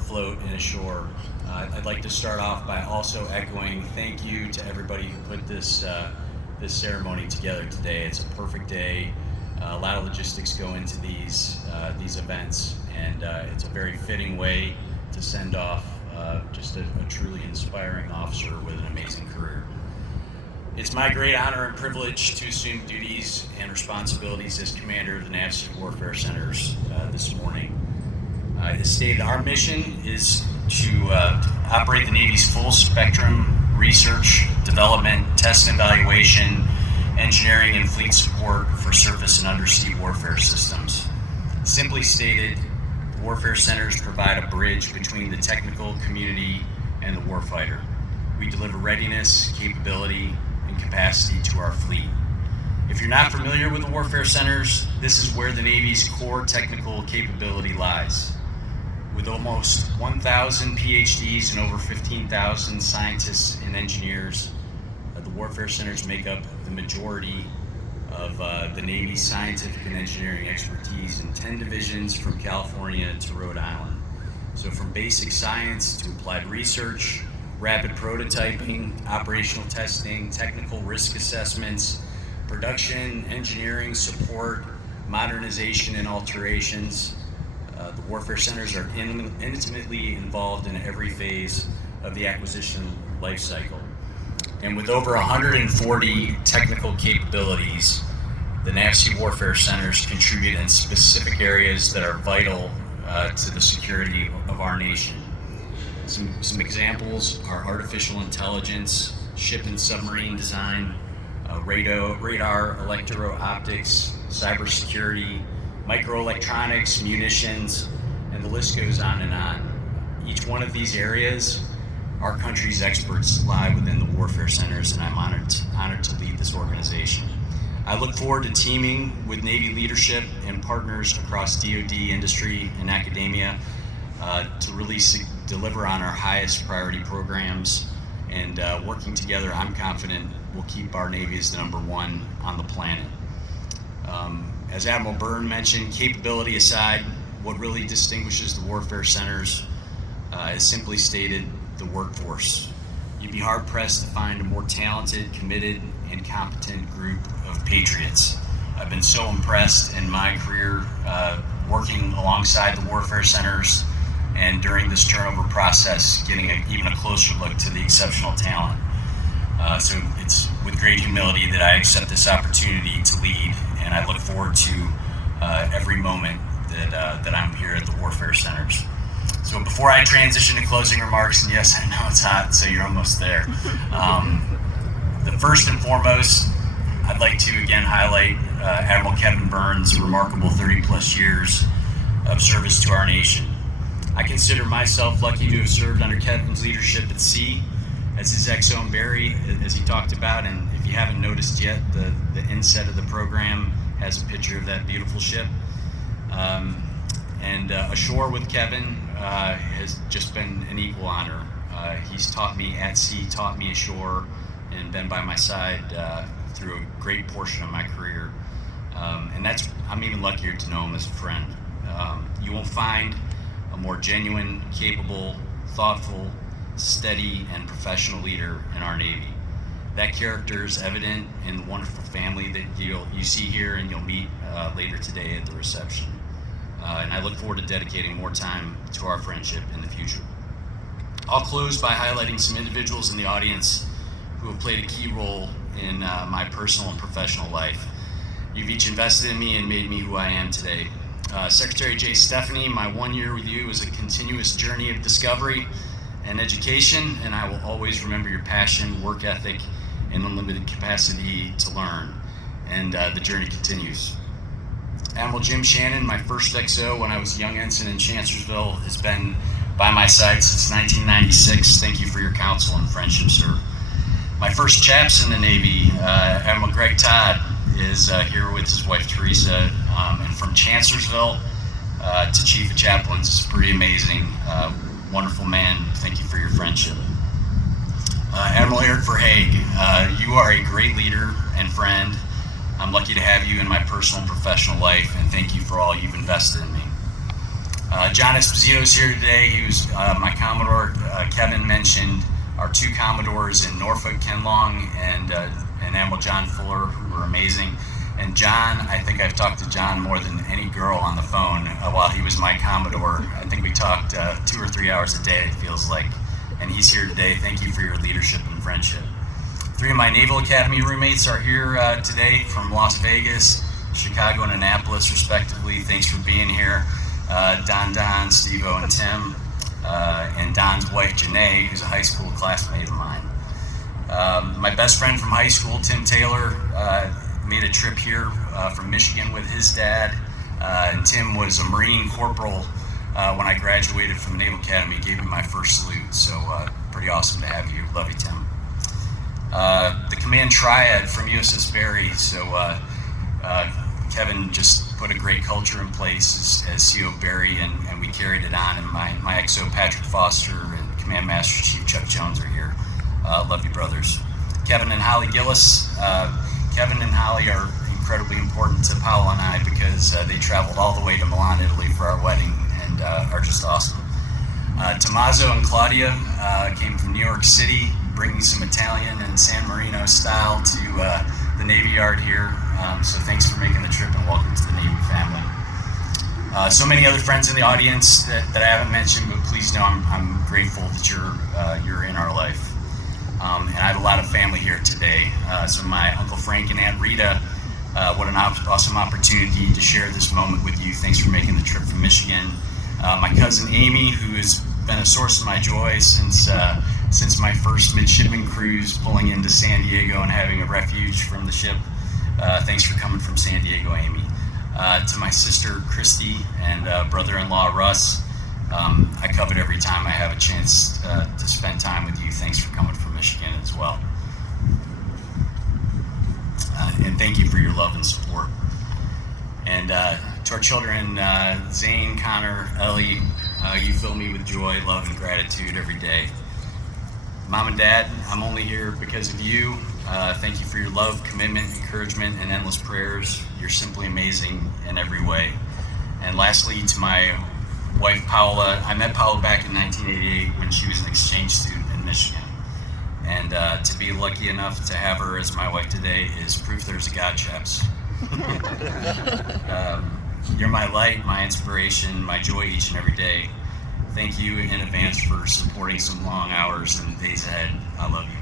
afloat and ashore. I'd like to start off by also echoing thank you to everybody who put this ceremony together today. It's a perfect day. A lot of logistics go into these events, and it's a very fitting way to send off just a truly inspiring officer with an amazing career. It's my great honor and privilege to assume duties and responsibilities as commander of the NAVSEA Warfare Centers this morning. As stated, our mission is to operate the Navy's full spectrum research, development, test and evaluation, engineering, and fleet support for surface and undersea warfare systems. Simply stated, the Warfare Centers provide a bridge between the technical community and the warfighter. We deliver readiness, capability, and capacity to our fleet. If you're not familiar with the Warfare Centers, this is where the Navy's core technical capability lies. With almost 1,000 PhDs and over 15,000 scientists and engineers, the Warfare Centers make up the majority of the Navy's scientific and engineering expertise in 10 divisions from California to Rhode Island. So from basic science to applied research, rapid prototyping, operational testing, technical risk assessments, production, engineering, support, modernization, and alterations, the Warfare Centers are intimately involved in every phase of the acquisition life cycle. And with over 140 technical capabilities, the NAVSEA Warfare Centers contribute in specific areas that are vital to the security of our nation. Some examples are artificial intelligence, ship and submarine design, radar, electro-optics, cybersecurity, microelectronics, munitions, and the list goes on and on. Each one of these areas, our country's experts lie within the Warfare Centers, and I'm honored to lead this organization. I look forward to teaming with Navy leadership and partners across DoD, industry, and academia to really deliver on our highest priority programs, and working together, I'm confident we'll keep our Navy as the #1 on the planet. As Admiral Byrne mentioned, capability aside, what really distinguishes the Warfare Centers is simply stated the workforce. You'd be hard-pressed to find a more talented, committed, and competent group of patriots. I've been so impressed in my career working alongside the Warfare Centers, and during this turnover process, getting even a closer look to the exceptional talent. So it's with great humility that I accept this opportunity to lead, and I look forward to every moment that I'm here at the Warfare Centers. So before I transition to closing remarks, and yes, I know it's hot, so you're almost there. The first and foremost, I'd like to again highlight Admiral Kevin Burns' remarkable 30-plus years of service to our nation. I consider myself lucky to have served under Kevin's leadership at sea as his XO Barry, as he talked about, and if you haven't noticed yet, the inset of the program has a picture of that beautiful ship. And ashore with Kevin has just been an equal honor. He's taught me at sea, taught me ashore, and been by my side through a great portion of my career. And I'm even luckier to know him as a friend. You won't find a more genuine, capable, thoughtful, steady, and professional leader in our Navy. That character is evident in the wonderful family that you see here and you'll meet later today at the reception. And I look forward to dedicating more time to our friendship in the future. I'll close by highlighting some individuals in the audience who have played a key role in my personal and professional life. You've each invested in me and made me who I am today. Secretary Jay Stephanie, my 1 year with you is a continuous journey of discovery and education, and I will always remember your passion, work ethic, and unlimited capacity to learn. And the journey continues. Admiral Jim Shannon, my first XO when I was a young ensign in Chancellorsville, has been by my side since 1996. Thank you for your counsel and friendship, sir. My first chaps in the Navy, Admiral Greg Todd, is here with his wife Teresa, and from Chancellorsville to Chief of Chaplains. It's pretty amazing. Wonderful man. Thank you for your friendship. Admiral Eric Verhaeg, you are a great leader and friend. I'm lucky to have you in my personal and professional life, and thank you for all you've invested in me. John Esposito is here today. He was my Commodore. Kevin mentioned our two Commodores in Norfolk, Ken Long and Admiral John Fuller, who were amazing. And John, I think I've talked to John more than any girl on the phone while he was my Commodore. I think we talked 2 or 3 hours a day, it feels like. And he's here today. Thank you for your leadership and friendship. 3 of my Naval Academy roommates are here today from Las Vegas, Chicago, and Annapolis, respectively. Thanks for being here. Don, Steve-O, and Tim, and Don's wife, Janae, who's a high school classmate of mine. My best friend from high school, Tim Taylor, made a trip here from Michigan with his dad. And Tim was a Marine corporal when I graduated from the Naval Academy. He gave me my first salute, so pretty awesome to have you. Love you, Tim. The command triad from USS Barry, so Kevin just put a great culture in place as CO Barry, and we carried it on. And my XO Patrick Foster and Command Master Chief Chuck Jones are here. Love you, brothers. Kevin and Holly Gillis. Kevin and Holly are incredibly important to Paolo and I because they traveled all the way to Milan, Italy for our wedding and are just awesome. Tommaso and Claudia came from New York City, bringing some Italian and San Marino style to the Navy Yard here. So thanks for making the trip and welcome to the Navy family. So many other friends in the audience that I haven't mentioned, but please know I'm grateful that you're in our life. And I have a lot of family here today. So my Uncle Frank and Aunt Rita, what an awesome opportunity to share this moment with you. Thanks for making the trip from Michigan. My cousin Amy, who has been a source of my joy since my first midshipman cruise, pulling into San Diego and having a refuge from the ship. Thanks for coming from San Diego, Amy. To my sister Christy and brother-in-law Russ, I covet every time I have a chance to spend time with you. Thanks for coming from Michigan as well. And thank you for your love and support. And to our children, Zane, Connor, Ellie, you fill me with joy, love, and gratitude every day. Mom and Dad, I'm only here because of you. Thank you for your love, commitment, encouragement, and endless prayers. You're simply amazing in every way. And lastly, to my wife, Paola. I met Paola back in 1988 when she was an exchange student in Michigan. And to be lucky enough to have her as my wife today is proof there's a God, chaps. You're my light, my inspiration, my joy each and every day. Thank you in advance for supporting some long hours and days ahead. I love you.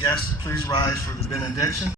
Guests, please rise for the benediction.